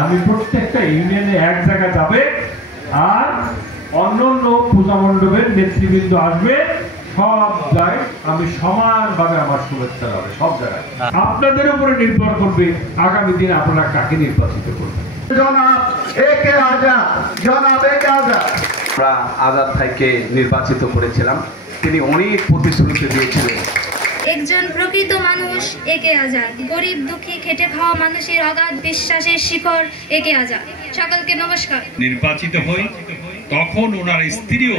আমি প্রত্যেকটা ইউনিয়নে এক জায়গা যাবে আর অন্যান্য পূজা মণ্ডপের নেতৃবৃন্দ আসবে, সব জায়গায় আমি সমানভাবে আমার শুভেচ্ছা হবে সব জায়গায়। আপনাদের উপরে নির্ভর করবে আগামী দিনে আপনারা কাকে নির্বাচিত করবেন। জনাব একে আজাদ, জনাব একে আজাদ আমরা আজাদ ভাইকে নির্বাচিত করেছিলাম। তিনি অনেক প্রতিশ্রুতি দিয়েছিলেন। একজন প্রকৃত মানুষ একে আজাদ, গরিব দুঃখী খেটে খাওয়া মানুষের অগাধ বিশ্বাসের শিখর একে আজাদ। সকলকে নমস্কার। নির্বাচিত হই তখন ওনার স্ত্রীও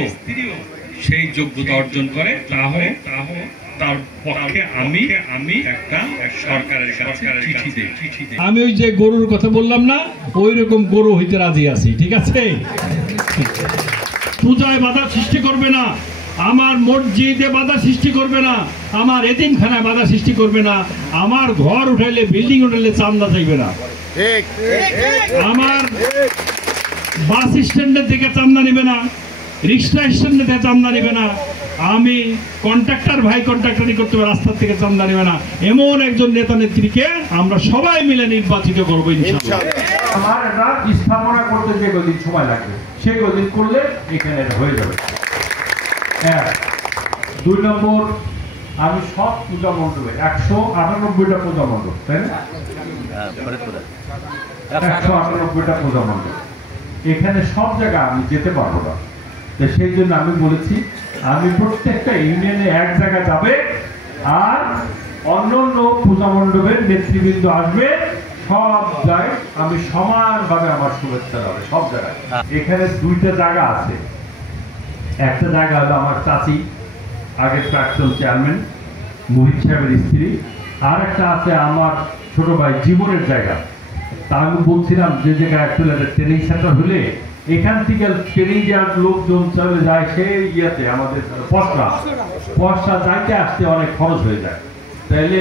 সেই যোগ্যতা অর্জন করে, তাহলে তার পক্ষে আমি একটা সরকারের কাছে চিঠি দেই। আমি ওই যে গরুর কথা বললাম না, ওই রকম গরু হইতে রাজি আছি, ঠিক আছে? পূজায় বাধা সৃষ্টি করবে না, আমার মসজিদে বাধা সৃষ্টি করবে না, আমার এতিমখানায় বাধা সৃষ্টি করবে না, আমার ঘর উঠাইলে বিল্ডিং উঠাইলে চান্দা চাইবে না, আমার বাস স্ট্যান্ডের থেকে চান্দা নেবে না, রিক্সা স্ট্যান্ডে থেকে চান্দা নেবে না, আমি কন্ট্রাক্টর ভাই কন্ট্রাক্টরি করতে হবে, রাস্তার থেকে চান্দা নেবে না। এমন একজন নেতা নেত্রীকে আমরা সবাই মিলে নির্বাচিত করবো ইনশাআল্লাহ। আমার এটা স্থাপনা করতে যে কদিন সময় লাগবে সেই কদিন করলে এখানে হয়ে যাবে। 2 নম্বর, আমি সব পূজা মণ্ডপে 198টা পূজা মণ্ডপ, তাই না? 198টা পূজা মণ্ডপ, এখানে সব জায়গায় আমি যেতে পারবো না। সেই জন্য আমি বলেছি আমি প্রত্যেকটা ইউনিয়নে এক জায়গা যাবে আর অন্যান্য পূজা মণ্ডপের নেতৃবৃন্দ আসবে, সব জায়গায় আমি সমানভাবে আমার শুভেচ্ছা হবে সব জায়গায়। এখানে 2টা জায়গা আছে। একটা জায়গা হলো আমার চাচি, আগের প্রাক্তন চেয়ারম্যান মুহিত সাহেবের স্ত্রী, আর একটা আছে আমার ছোট ভাই জীবনের জায়গা। তা আমি বলছিলাম যে জায়গায় অ্যাকচুয়ালি ট্রেনিং সেন্টার হলে এখান থেকে ট্রেনিং দেওয়ার লোকজন চলে যায় সেই ইয়েতে আমাদের পয়সা যাইতে আসতে অনেক খরচ হয়ে যায়। তাইলে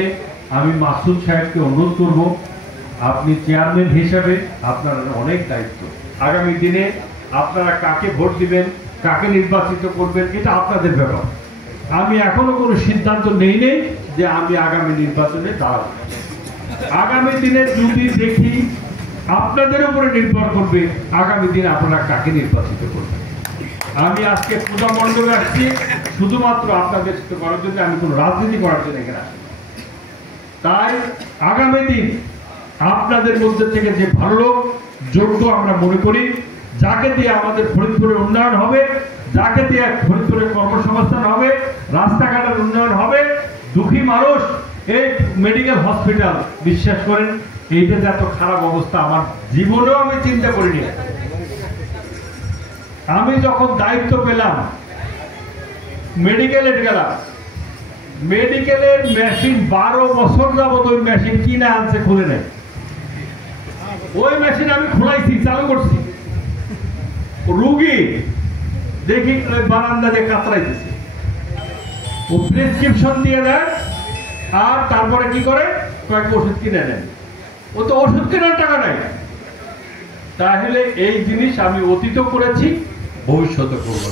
আমি মাসুদ সাহেবকে অনুরোধ করব, আপনি চেয়ারম্যান হিসেবে আপনার অনেক দায়িত্ব। আগামী দিনে আপনারা কাকে ভোট দিবেন, কাকে নির্বাচিত করবেন, এটা আপনাদের ব্যাপার। আমি এখনো কোনো সিদ্ধান্ত নেই যে আমি আগামী নির্বাচনে দাঁড়াবো। আগামী দিনে যদি দেখি আপনাদের উপরে নির্ভর করবে আগামী দিনে আপনারা কাকে নির্বাচিত করবেন। আমি আজকে পূজা মণ্ডপে আসছি শুধুমাত্র আপনাদের সাথে করার জন্য, আমি কোনো রাজনীতি করার জন্য এখানে আসছি। তাই আগামী দিন আপনাদের মধ্যে থেকে যে ভালো লোক যোগ্য আমরা মনে করি, যাকে দিয়ে আমাদের ফরিদপুরের উন্নয়ন হবে, যাকে দিয়ে ফরিদপুরের কর্মসংস্থান হবে, রাস্তাঘাটের উন্নয়ন হবে, দুঃখী মানুষ এই মেডিকেল হসপিটাল, বিশ্বাস করেন এইটা যে এত খারাপ অবস্থা আমার জীবনেও আমি চিন্তা করিনি। আমি যখন দায়িত্ব পেলাম মেডিকেলে গেলাম, মেডিকেলের মেশিন 12 বছর যাবত ওই মেশিন কিনে আনছে, খুলে নেয়। ওই মেশিন আমি খোলাইছি, চালু করছি, রুগী দেখি বারান্দা দিয়ে কাতরাইতেছে, ও প্রেসক্রিপশন দিয়ে দেয় আর তারপরে কি করে কয়েক ওষুধ কিনে নেন। ও তো ওষুধ কেনার টাকা নাই। তাহলে এই জিনিস আমি অতীত করেছি, ভবিষ্যতে করবো।